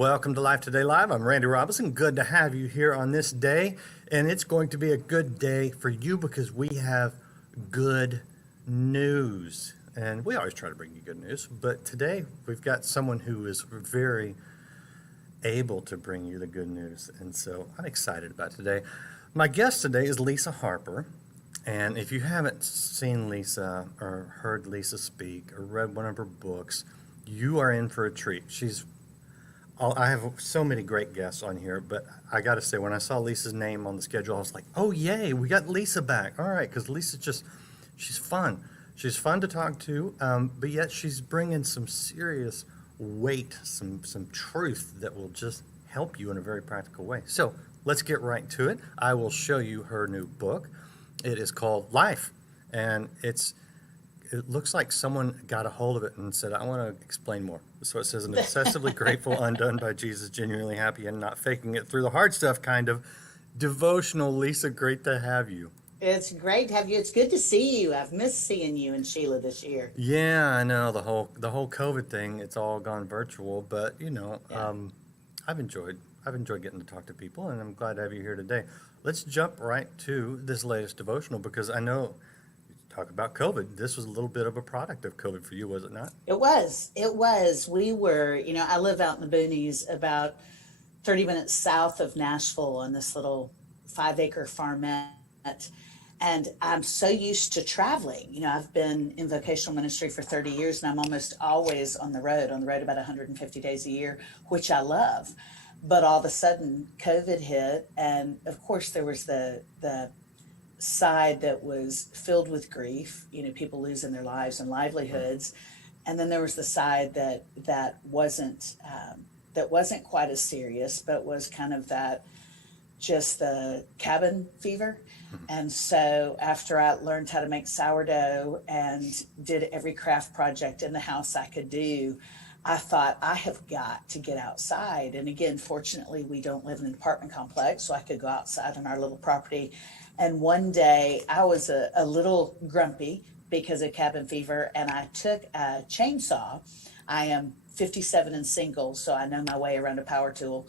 Welcome to Life Today Live. I'm Randy Robinson. Good to have you here on this day. And it's going to be a good day for you because we have good news. And we always try to bring you good news. But today we've got someone who is very able to bring you the good news. And so I'm excited about today. My guest today is Lisa Harper. And if you haven't seen Lisa or heard Lisa speak or read one of her books, you are in for a treat. I have so many great guests on here, but I got to say, when I saw Lisa's name on the schedule, I was like, oh, yay, we got Lisa back. All right, because she's fun. She's fun to talk to, but yet she's bringing some serious weight, some truth that will just help you in a very practical way. So let's get right to it. I will show you her new book. It is called Life, and it looks like someone got a hold of it and said, I want to explain more. So it says, an obsessively grateful, undone by Jesus, genuinely happy, and not faking it through the hard stuff kind of devotional. Lisa, great to have you. It's great to have you. It's good to see you. I've missed seeing you and Sheila this year. Yeah, I know the whole COVID thing. It's all gone virtual, but Yeah. I've enjoyed getting to talk to people, and I'm glad to have you here today. Let's jump right to this latest devotional because I know. Talk about COVID. This was a little bit of a product of COVID for you, was it not? It was. It was. We were, I live out in the boonies about 30 minutes south of Nashville on this little 5-acre farmette. And I'm so used to traveling. I've been in vocational ministry for 30 years and I'm almost always on the road about 150 days a year, which I love. But all of a sudden COVID hit. And of course there was the side that was filled with grief, people losing their lives and livelihoods, and then there was the side that wasn't quite as serious, but was kind of that just the cabin fever. And so after I learned how to make sourdough and did every craft project in the house I could do, I thought, I have got to get outside. And again, fortunately, we don't live in an apartment complex, so I could go outside on our little property. And one day I was a little grumpy because of cabin fever, and I took a chainsaw. I am 57 and single, so I know my way around a power tool,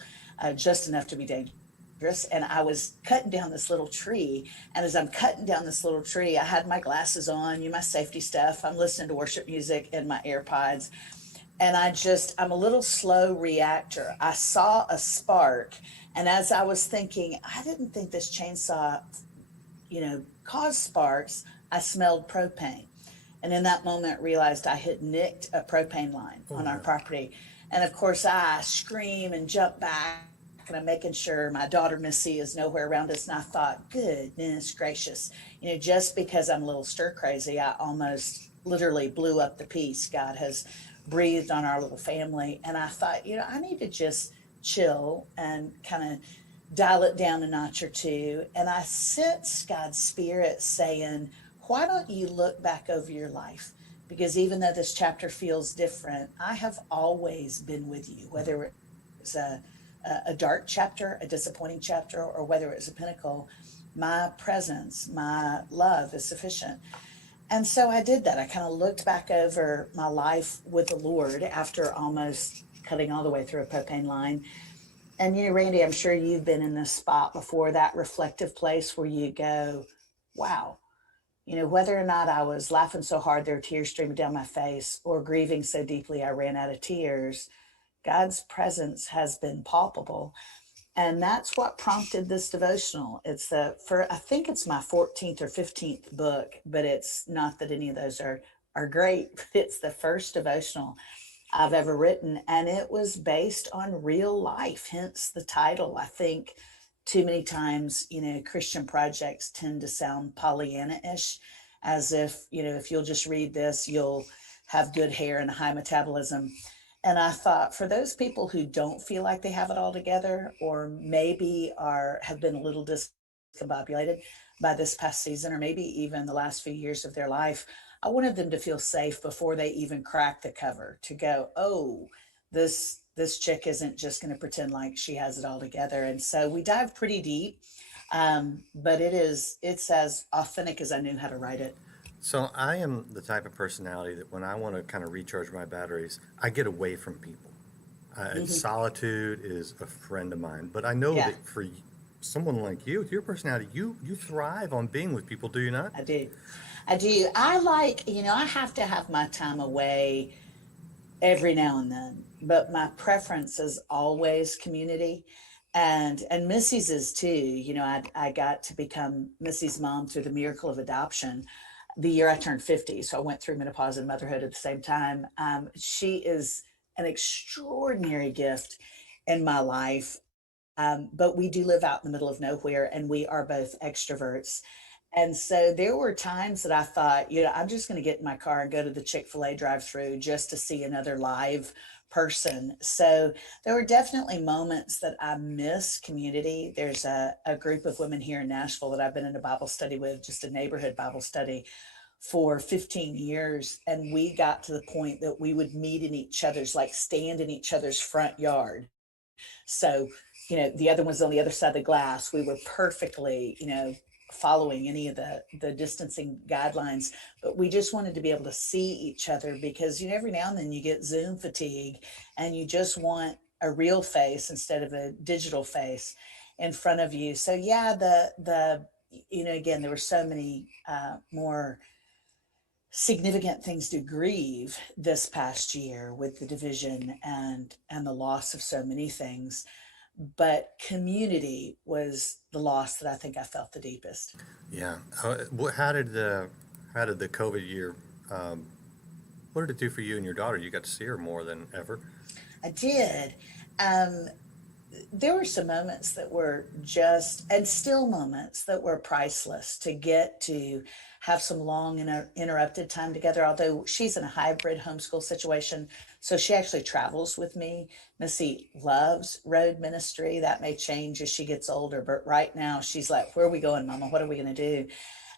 just enough to be dangerous. And I was cutting down this little tree. And as I'm cutting down this little tree, I had my glasses on, my safety stuff. I'm listening to worship music in my AirPods. And I'm a little slow reactor. I saw a spark. And as I was thinking, I didn't think this chainsaw caused sparks, I smelled propane. And in that moment realized I had nicked a propane line on our property. And of course I scream and jump back and I'm making sure my daughter Missy is nowhere around us. And I thought, goodness gracious, just because I'm a little stir crazy, I almost literally blew up the peace God has breathed on our little family. And I thought, I need to just chill and kind of dial it down a notch or two. And I sense God's Spirit saying, why don't you look back over your life? Because even though this chapter feels different, I have always been with you, whether it's a dark chapter, a disappointing chapter, or whether it's a pinnacle, my presence, my love is sufficient. And so I did that. I kind of looked back over my life with the Lord after almost cutting all the way through a propane line. And, Randy, I'm sure you've been in this spot before, that reflective place where you go, wow, whether or not I was laughing so hard there were tears streaming down my face or grieving so deeply I ran out of tears, God's presence has been palpable. And that's what prompted this devotional. I think it's my 14th or 15th book, but it's not that any of those are great, but it's the first devotional I've ever written, and it was based on real life, hence the title. I think too many times, Christian projects tend to sound Pollyanna-ish, as if, if you'll just read this, you'll have good hair and a high metabolism. And I thought for those people who don't feel like they have it all together, or maybe have been a little discombobulated by this past season, or maybe even the last few years of their life, I wanted them to feel safe before they even crack the cover, to go, oh, this chick isn't just going to pretend like she has it all together. And so we dive pretty deep, but it's as authentic as I knew how to write it. So I am the type of personality that when I want to kind of recharge my batteries, I get away from people. Solitude is a friend of mine, but I know Yeah, that for someone like you, with your personality, you thrive on being with people, do you not? I do. I do. I like, I have to have my time away every now and then, but my preference is always community. And Missy's is too. I got to become Missy's mom through the miracle of adoption the year I turned 50. So I went through menopause and motherhood at the same time. She is an extraordinary gift in my life. But we do live out in the middle of nowhere and we are both extroverts. And so there were times that I thought, I'm just going to get in my car and go to the Chick-fil-A drive-through just to see another live person. So there were definitely moments that I miss community. There's a group of women here in Nashville that I've been in a Bible study with, just a neighborhood Bible study for 15 years. And we got to the point that we would meet in each other's, like stand in each other's front yard. So, the other one's on the other side of the glass. We were perfectly, following any of the distancing guidelines, but we just wanted to be able to see each other because, every now and then you get Zoom fatigue and you just want a real face instead of a digital face in front of you. So yeah, again, there were so many more significant things to grieve this past year with the division and the loss of so many things, but community was the loss that I think I felt the deepest. Yeah. How did the COVID year? Um, what did it do for you and your daughter? You got to see her more than ever. I did. um, there were some moments that were just, and still moments that were priceless to get to have some long interrupted time together. Although she's in a hybrid homeschool situation, so she actually travels with me. Missy loves road ministry. That may change as she gets older, but right now she's like, "Where are we going, Mama? What are we going to do?"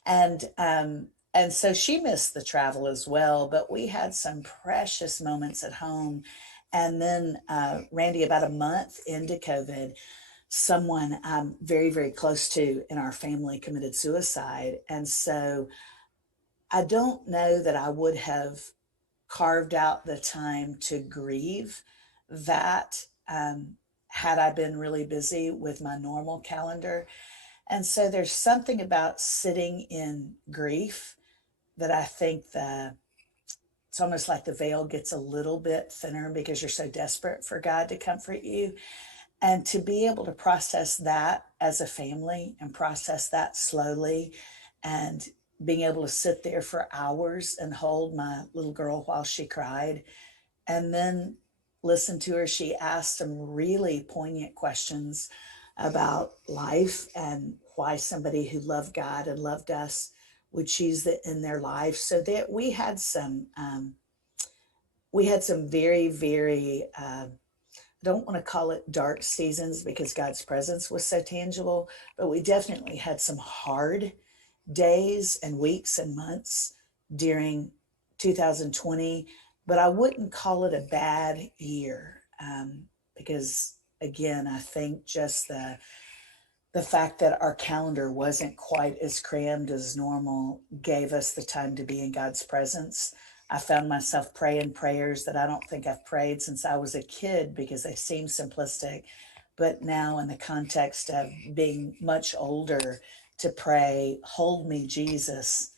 And so she missed the travel as well. But we had some precious moments at home. And then Randy, about a month into COVID, someone I'm very, very close to in our family committed suicide. And so I don't know that I would have carved out the time to grieve that had I been really busy with my normal calendar. And so there's something about sitting in grief that I think it's almost like the veil gets a little bit thinner because you're so desperate for God to comfort you. And to be able to process that as a family and process that slowly, and being able to sit there for hours and hold my little girl while she cried, and then listen to her. She asked some really poignant questions about life and why somebody who loved God and loved us would choose that in their life. So that we had some very, very don't want to call it dark seasons because God's presence was so tangible, but we definitely had some hard days and weeks and months during 2020. But I wouldn't call it a bad year, because, again, I think just the fact that our calendar wasn't quite as crammed as normal gave us the time to be in God's presence. I found myself praying prayers that I don't think I've prayed since I was a kid because they seem simplistic. But now, in the context of being much older, to pray, "Hold me, Jesus,"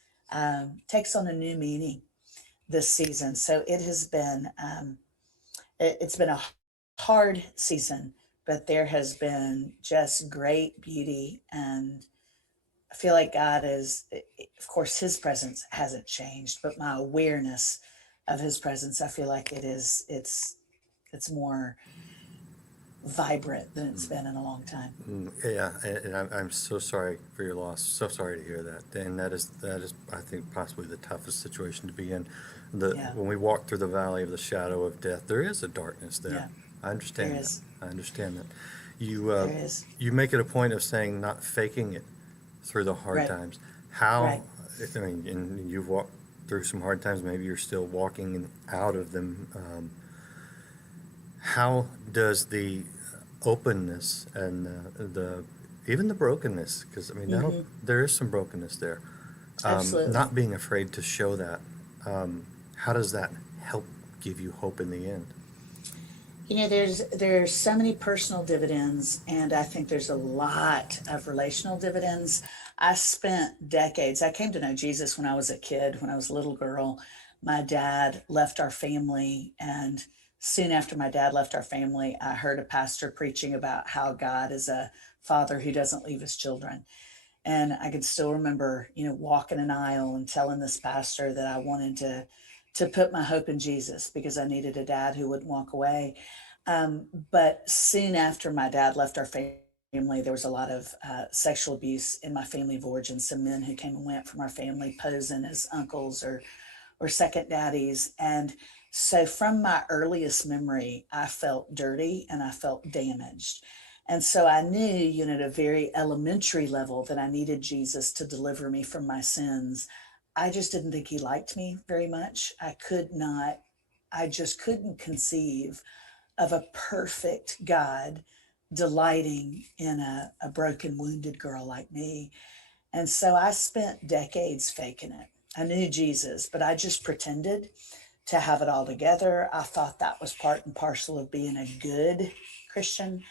takes on a new meaning this season. So it's been a hard season, but there has been just great beauty. And I feel like God is, of course, his presence hasn't changed, but my awareness of his presence, I feel like it's more vibrant than it's been in a long time. Yeah, and I'm so sorry for your loss. So sorry to hear that. And that is I think possibly the toughest situation to be in. Yeah, When we walk through the valley of the shadow of death, there is a darkness yeah, there. I there understand that. is. I understand that. You uh, There is. you make it a point of saying not faking it through the hard Right, times. How? right. I mean, and you've walked through some hard times. Maybe you're still walking out of them. How does the openness and the even the brokenness, because I mean Hmm. there is some brokenness there, Absolutely. not being afraid to show that, how does that help give you hope in the end? There's so many personal dividends, and I think there's a lot of relational dividends. I spent decades. I came to know Jesus when I was a kid, when I was a little girl. My dad left our family, and soon after my dad left our family, I heard a pastor preaching about how God is a father who doesn't leave his children. And I can still remember, walking an aisle and telling this pastor that I wanted to put my hope in Jesus because I needed a dad who wouldn't walk away. But soon after my dad left our family, there was a lot of sexual abuse in my family of origin. Some men who came and went from our family posing as uncles or second daddies. And so from my earliest memory, I felt dirty and I felt damaged. And so I knew, at a very elementary level that I needed Jesus to deliver me from my sins. I just didn't think he liked me very much. I just couldn't conceive of a perfect God delighting in a broken, wounded girl like me. And so I spent decades faking it. I knew Jesus, but I just pretended to have it all together. I thought that was part and parcel of being a good Christian.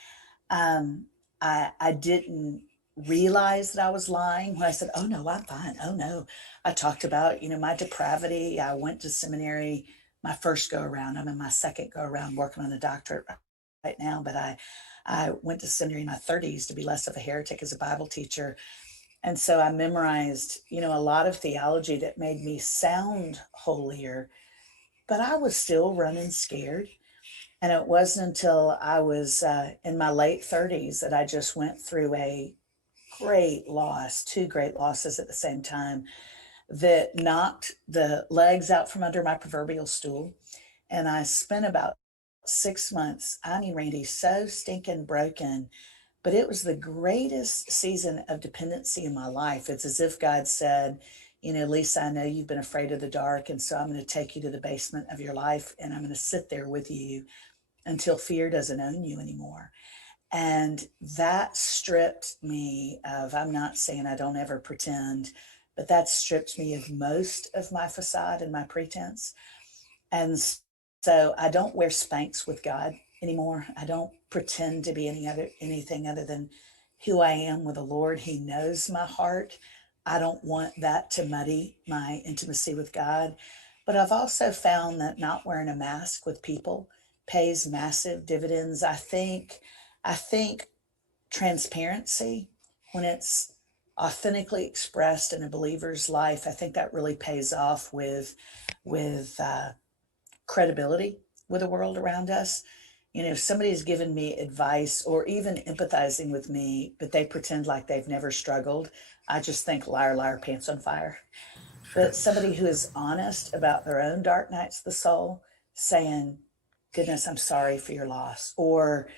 Um, I didn't realize that I was lying when I said, "Oh no, I'm fine." Oh no, I talked about my depravity. I went to seminary my first go around. I'm in my second go around working on a doctorate right now, but I went to seminary in my 30s to be less of a heretic as a Bible teacher. And so I memorized, a lot of theology that made me sound holier, but I was still running scared. And it wasn't until I was in my late 30s that I just went through a great loss, two great losses at the same time, that knocked the legs out from under my proverbial stool. And I spent about 6 months, I mean, Randy, so stinking broken. But it was the greatest season of dependency in my life. It's as if God said, Lisa, I know you've been afraid of the dark. And so I'm going to take you to the basement of your life and I'm going to sit there with you until fear doesn't own you anymore. And that stripped me of, I'm not saying I don't ever pretend, but that stripped me of most of my facade and my pretense. And so I don't wear Spanx with God anymore. I don't pretend to be anything other than who I am with the Lord. He knows my heart. I don't want that to muddy my intimacy with God. But I've also found that not wearing a mask with people pays massive dividends. I think transparency, when it's authentically expressed in a believer's life, I think that really pays off with credibility with the world around us. If somebody's given me advice or even empathizing with me, but they pretend like they've never struggled, I just think liar, liar, pants on fire. Sure. But somebody who is honest about their own dark nights of the soul, saying, "Goodness, I'm sorry for your loss," or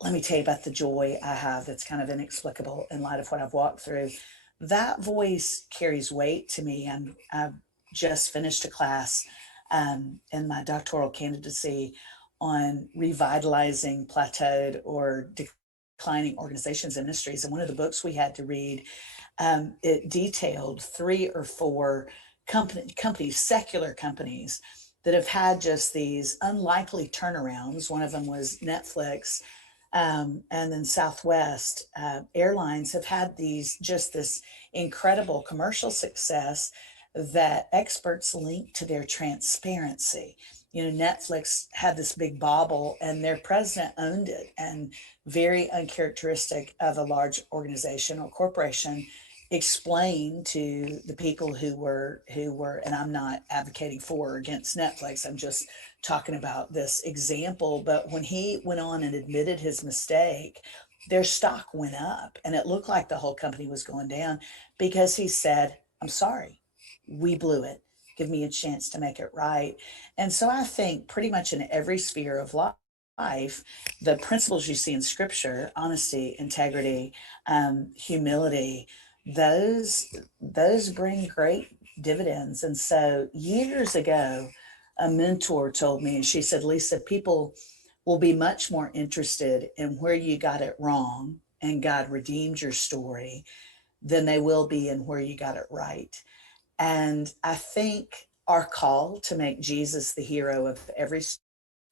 "Let me tell you about the joy I have that's kind of inexplicable in light of what I've walked through." That voice carries weight to me. I've just finished a class in my doctoral candidacy on revitalizing plateaued or declining organizations and ministries. And one of the books we had to read, it detailed 3 or 4 companies, secular companies, that have had just these unlikely turnarounds. One of them was Netflix, and then Southwest Airlines have had this incredible commercial success that experts link to their transparency. Netflix had this big bauble, and their president owned it, and very uncharacteristic of a large organization or corporation, explained to the people who were, and I'm not advocating for or against Netflix, I'm just talking about this example. But when he went on and admitted his mistake, their stock went up and it looked like the whole company was going down, because he said, "I'm sorry, we blew it. Give me a chance to make it right." And so I think pretty much in every sphere of life, the principles you see in scripture, honesty, integrity, humility, those bring great dividends. And so years ago, a mentor told me, and she said, "Lisa, people will be much more interested in where you got it wrong and God redeemed your story than they will be in where you got it right." And I think our call to make Jesus the hero of every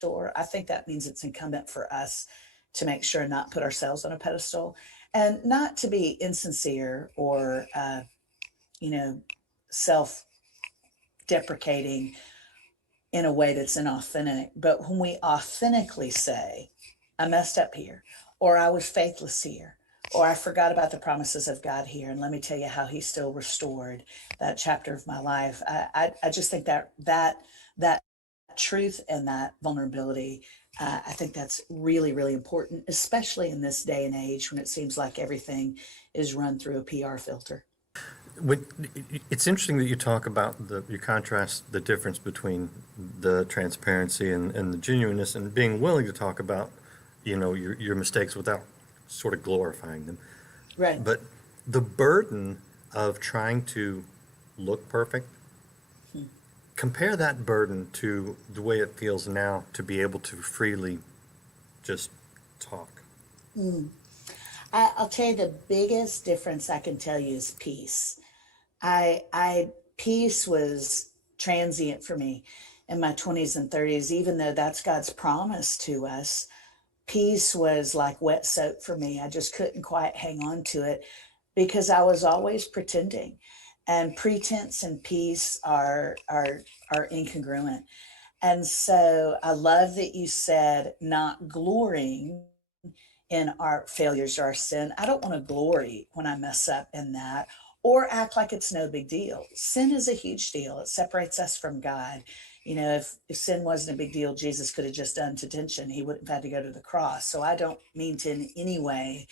sure. I think that means it's incumbent for us to make sure and not put ourselves on a pedestal and not to be insincere or, you know, self deprecating in a way that's inauthentic. But when we authentically say, I messed up here, or I was faithless here, or I forgot about the promises of God here, and let me tell you how He still restored that chapter of my life. I just think that truth and that vulnerability, I think that's really, really important, especially in this day and age when it seems like everything is run through a PR filter. When, it's interesting that you talk about you contrast the difference between the transparency and the genuineness and being willing to talk about, your mistakes without sort of glorifying them. Right. But the burden of trying to look perfect, compare that burden to the way it feels now to be able to freely just talk. I'll tell you the biggest difference I can tell you is peace. I peace was transient for me in my 20s and 30s, even though that's God's promise to us. Peace was like wet soap for me. I just couldn't quite hang on to it because I was always pretending. And pretense and peace are incongruent. And so I love that you said not glorying in our failures or our sin. I don't want to glory when I mess up in that or act like it's no big deal. Sin is a huge deal. It separates us from God. If sin wasn't a big deal, Jesus could have just done detention. He wouldn't have had to go to the cross. So I don't mean to in any way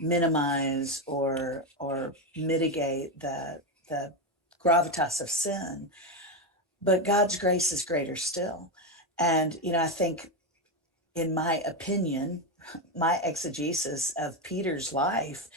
minimize or mitigate the gravitas of sin, but God's grace is greater still. And I think, in my opinion, my exegesis of Peter's life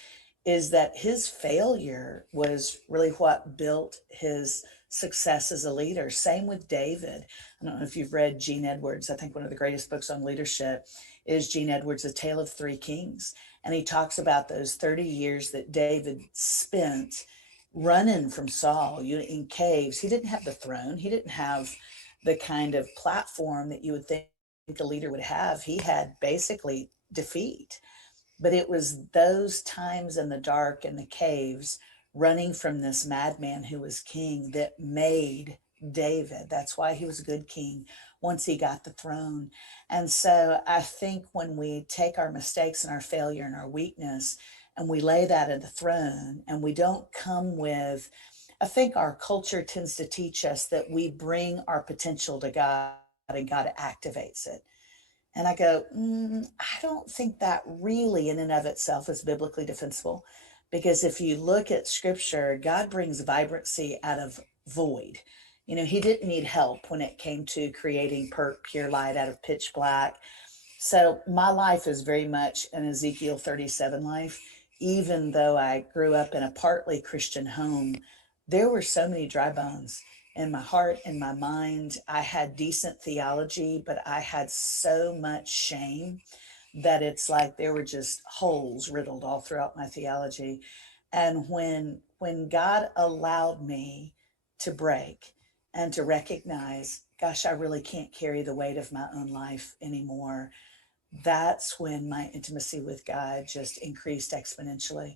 is that his failure was really what built his success as a leader. Same with David. I don't know if you've read Gene Edwards. I think one of the greatest books on leadership is Gene Edwards' A Tale of Three Kings. And he talks about those 30 years that David spent running from Saul, in caves. He didn't have the throne. He didn't have the kind of platform that you would think a leader would have. He had basically defeat. But it was those times in the dark, in the caves, running from this madman who was king, that made David. That's why he was a good king once he got the throne. And so I think when we take our mistakes and our failure and our weakness and we lay that at the throne and we don't come with, I think our culture tends to teach us that we bring our potential to God and God activates it. And I go, I don't think that really in and of itself is biblically defensible. Because if you look at scripture, God brings vibrancy out of void. He didn't need help when it came to creating pure light out of pitch black. So my life is very much an Ezekiel 37 life. Even though I grew up in a partly Christian home, there were so many dry bones in my heart, in my mind. I had decent theology, but I had so much shame that it's like there were just holes riddled all throughout my theology. And when God allowed me to break and to recognize, gosh, I really can't carry the weight of my own life anymore, that's when my intimacy with God just increased exponentially.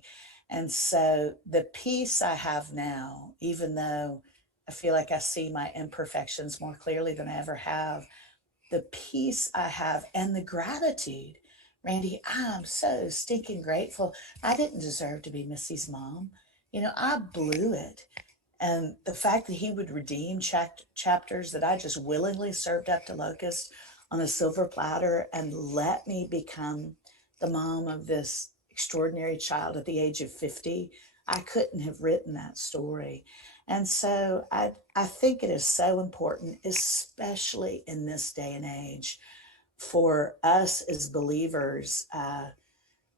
And so the peace I have now, even though I feel like I see my imperfections more clearly than I ever have, the peace I have and the gratitude, Randy, I'm so stinking grateful. I didn't deserve to be Missy's mom. I blew it. And the fact that he would redeem chapters that I just willingly served up to Locust on a silver platter and let me become the mom of this extraordinary child at the age of 50, I couldn't have written that story. And so I think it is so important, especially in this day and age, for us as believers,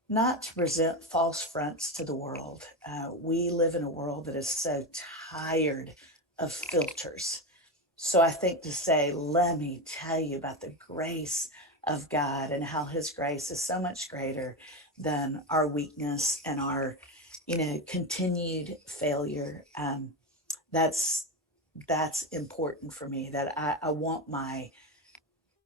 not to present false fronts to the world. We live in a world that is so tired of filters. So I think to say, let me tell you about the grace of God and how his grace is so much greater than our weakness and our, continued failure. That's important for me, that I want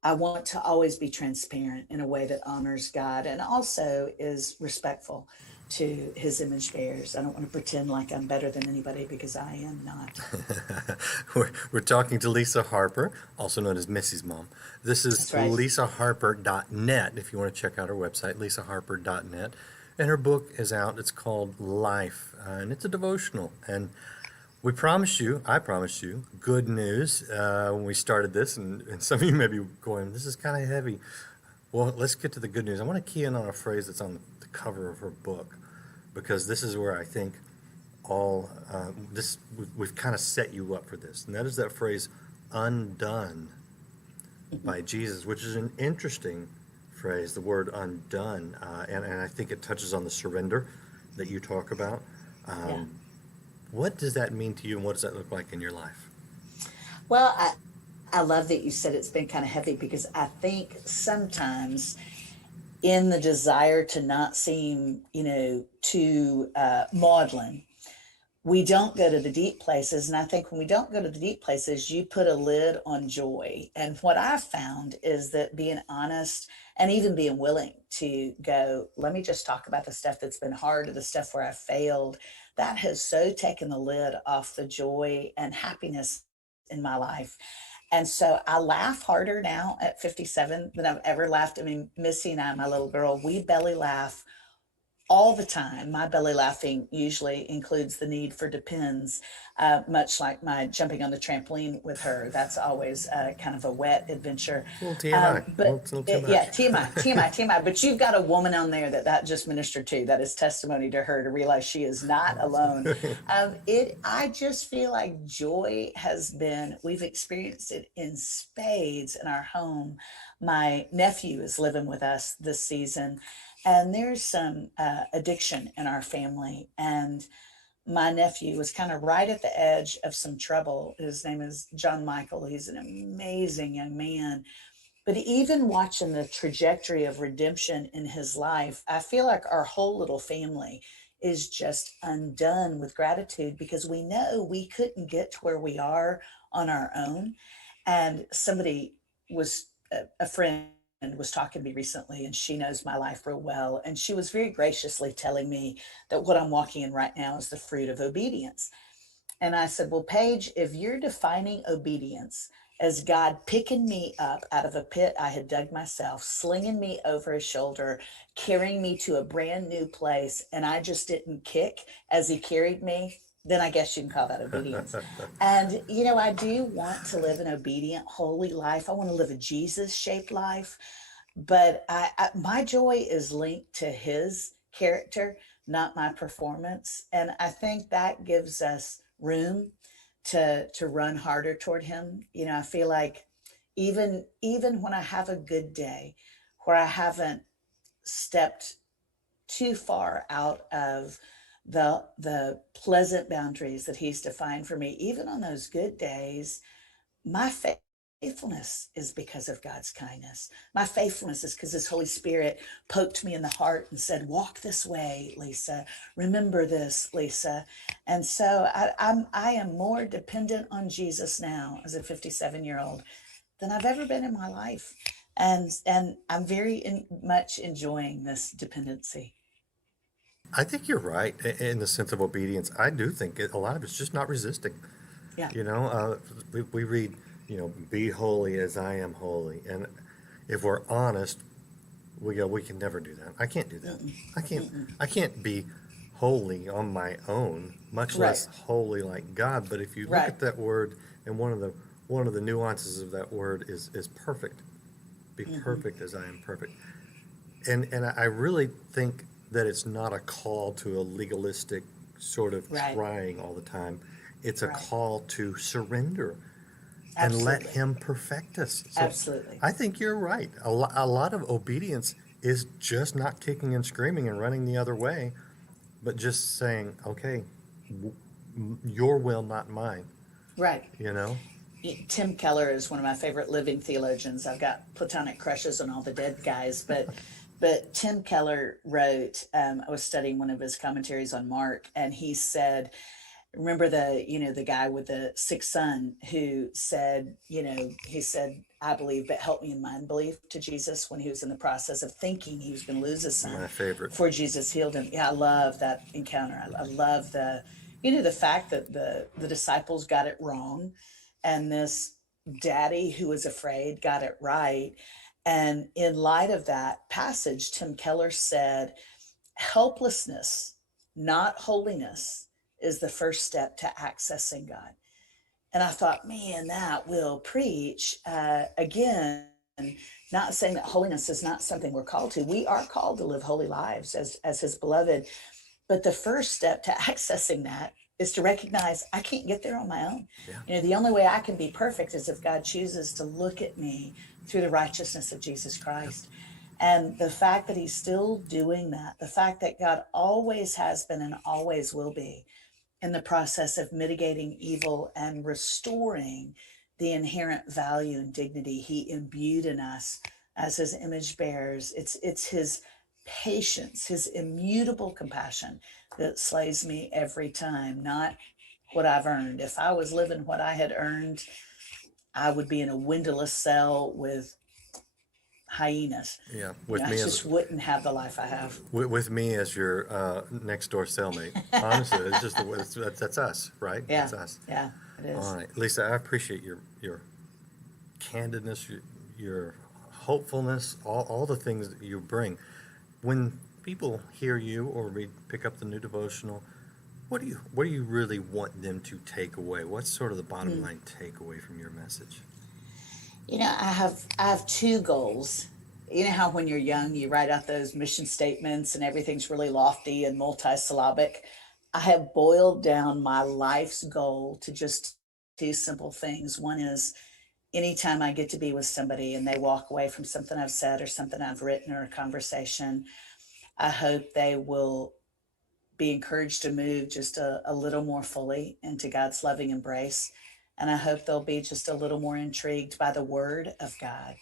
I want to always be transparent in a way that honors God and also is respectful to his image bearers. I don't want to pretend like I'm better than anybody because I am not. We're talking to Lisa Harper, also known as Missy's mom. This is That's right. lisaharper.net if you want to check out her website, lisaharper.net. And her book is out. It's called Life, and it's a devotional. And I promised you good news when we started this, and some of you may be going, this is kind of heavy. Well, let's get to the good news. I want to key in on a phrase that's on the cover of her book, because this is where I think we've kind of set you up for this, and that is that phrase, undone by Jesus, which is an interesting phrase, the word undone, and I think it touches on the surrender that you talk about. Yeah. What does that mean to you, and what does that look like in your life? Well, I love that you said it's been kind of heavy because I think sometimes in the desire to not seem, too maudlin, we don't go to the deep places. And I think when we don't go to the deep places, you put a lid on joy. And what I found is that being honest and even being willing to go, let me just talk about the stuff that's been hard or the stuff where I failed, that has so taken the lid off the joy and happiness in my life. And so I laugh harder now at 57 than I've ever laughed. I mean, Missy and I, my little girl, we belly laugh all the time. My belly laughing usually includes the need for depends, much like my jumping on the trampoline with her. That's always kind of a wet adventure. A little TMI. But Little too much. yeah, TMI. But you've got a woman on there that just ministered to. That is testimony to her to realize she is not alone. I just feel like joy we've experienced it in spades in our home. My nephew is living with us this season, and there's some addiction in our family. And my nephew was kind of right at the edge of some trouble. His name is John Michael. He's an amazing young man. But even watching the trajectory of redemption in his life, I feel like our whole little family is just undone with gratitude because we know we couldn't get to where we are on our own. And a friend was talking to me recently, and she knows my life real well. And she was very graciously telling me that what I'm walking in right now is the fruit of obedience. And I said, well, Paige, if you're defining obedience as God picking me up out of a pit I had dug myself, slinging me over his shoulder, carrying me to a brand new place, and I just didn't kick as he carried me, then I guess you can call that obedience. And, I do want to live an obedient, holy life. I want to live a Jesus-shaped life. But my joy is linked to his character, not my performance. And I think that gives us room to run harder toward him. I feel like even when I have a good day where I haven't stepped too far out of the pleasant boundaries that he's defined for me, even on those good days, my faithfulness is because of God's kindness. My faithfulness is because his Holy Spirit poked me in the heart and said, walk this way, Lisa. Remember this, Lisa. And so I am more dependent on Jesus now as a 57-year-old than I've ever been in my life. And I'm very much enjoying this dependency. I think you're right in the sense of obedience. I do think a lot of it's just not resisting. Yeah. We read, be holy as I am holy. And if we're honest, we can never do that. I can't do that. I can't be holy on my own, much less holy like God. But if you look at that word, and one of the nuances of that word is perfect. Be perfect as I am perfect. And I really think that it's not a call to a legalistic sort of trying all the time. It's a call to surrender and let him perfect us. So Absolutely. I think you're right. A lot of obedience is just not kicking and screaming and running the other way, but just saying, okay, your will, not mine. Right. Tim Keller is one of my favorite living theologians. I've got platonic crushes on all the dead guys, but Tim Keller wrote, I was studying one of his commentaries on Mark, and he said, remember the guy with the sick son who said, he said, I believe, but help me in my unbelief to Jesus when he was in the process of thinking he was going to lose his son My favorite. before Jesus healed him. Yeah, I love that encounter. I love the fact that the disciples got it wrong, and this daddy who was afraid got it right. And in light of that passage, Tim Keller said, helplessness, not holiness, is the first step to accessing God. And I thought, man, that will preach. Again, not saying that holiness is not something we're called to. We are called to live holy lives as his beloved. But the first step to accessing that is to recognize I can't get there on my own. Yeah. The only way I can be perfect is if God chooses to look at me through the righteousness of Jesus Christ. And the fact that he's still doing that, the fact that God always has been and always will be in the process of mitigating evil and restoring the inherent value and dignity he imbued in us as his image bearers. It's his patience, his immutable compassion that slays me every time, not what I've earned. If I was living what I had earned, I would be in a windowless cell with hyenas. Yeah, I just wouldn't have the life I have. with me as your next door cellmate. Honestly, it's just that's us, right? Yeah, That's us. yeah, it is. All right, Lisa, I appreciate your candidness, your hopefulness, all the things that you bring. When people hear you or pick up the new devotional, what do you really want them to take away? What's sort of the bottom line takeaway from your message? I have two goals. You know how when you're young, you write out those mission statements and everything's really lofty and multisyllabic. I have boiled down my life's goal to just two simple things. One is anytime I get to be with somebody and they walk away from something I've said or something I've written or a conversation, I hope they will be encouraged to move just a little more fully into God's loving embrace. And I hope they'll be just a little more intrigued by the word of God,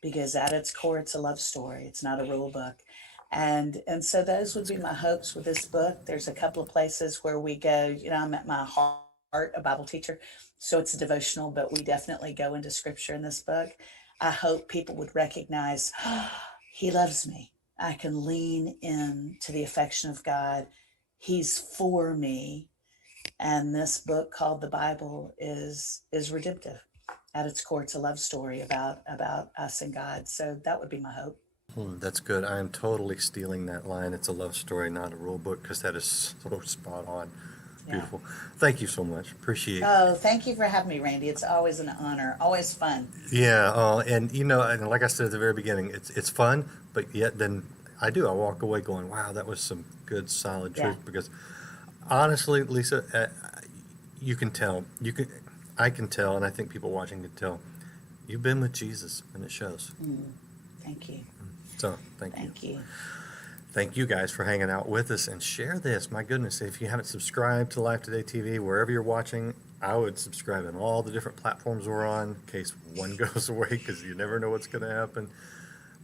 because at its core, it's a love story. It's not a rule book. And so those would be my hopes with this book. There's a couple of places where we go, I'm at my heart a Bible teacher, so it's a devotional, but we definitely go into scripture in this book. I hope people would recognize, he loves me. I can lean in to the affection of God. He's for me. And this book called the Bible is redemptive. At its core, it's a love story about us and God. So that would be my hope. That's good. I am totally stealing that line. It's a love story, not a rule book, because that is so spot on. Beautiful. Yeah. Thank you so much. Appreciate it. Oh, thank you for having me, Randy. It's always an honor. Always fun. Yeah. And and like I said at the very beginning, it's fun, but yet then I walk away going, wow, that was some good, solid truth. Yeah. Because honestly, Lisa, you can tell. I can tell, and I think people watching can tell. You've been with Jesus, and it shows. Thank you. So, thank you. Thank you. Thank you guys for hanging out with us, and share this. My goodness, if you haven't subscribed to Life Today TV, wherever you're watching, I would subscribe on all the different platforms we're on in case one goes away, because you never know what's going to happen.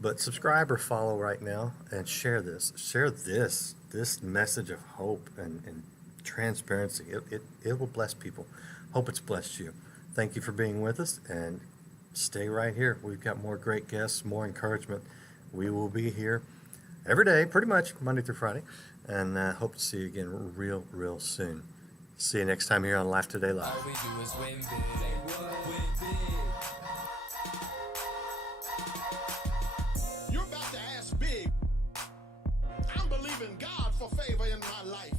But subscribe or follow right now, and share this. Share this message of hope and transparency. It will bless people. Hope it's blessed you. Thank you for being with us, and stay right here. We've got more great guests, more encouragement. We will be here every day, pretty much Monday through Friday, and hope to see you again real soon. See you next time here on Life Today Live. All we do is win big. Win big. You're about to ask big. I'm believing God for favor in my life.